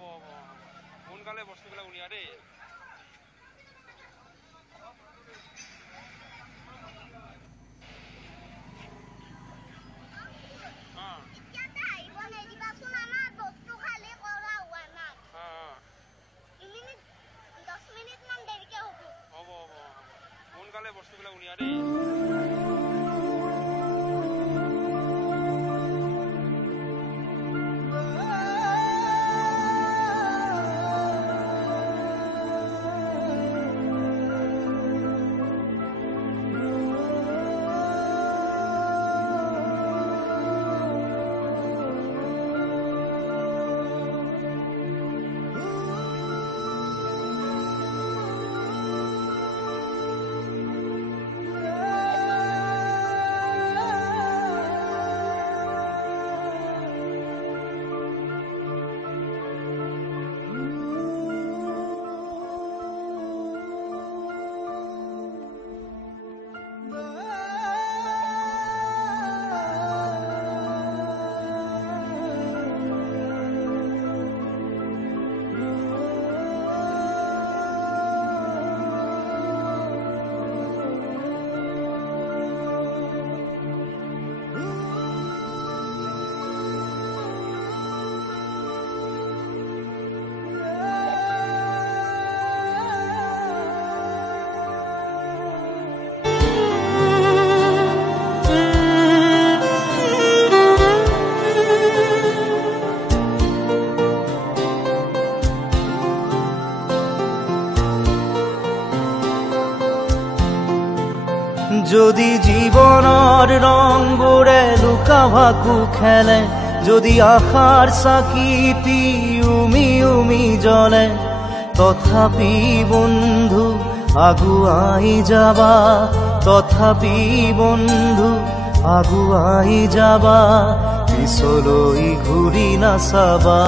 হ'ব হ'ব সোনকালে বস্তুবিলাক উলিয়া দেই। সোনকালে বস্তুবিলাক উলিয়া দেই। যদি জীবনৰ ৰংবোৰে লুকা ভাকু খেলে, যদি আশাৰ চাকি উমি উমি জ্বলে, তথাপি বন্ধু আগুৱাই যাবা, তথাপি বন্ধু আগুৱাই যাবা, পিছলৈ ঘূৰি নাচাবা।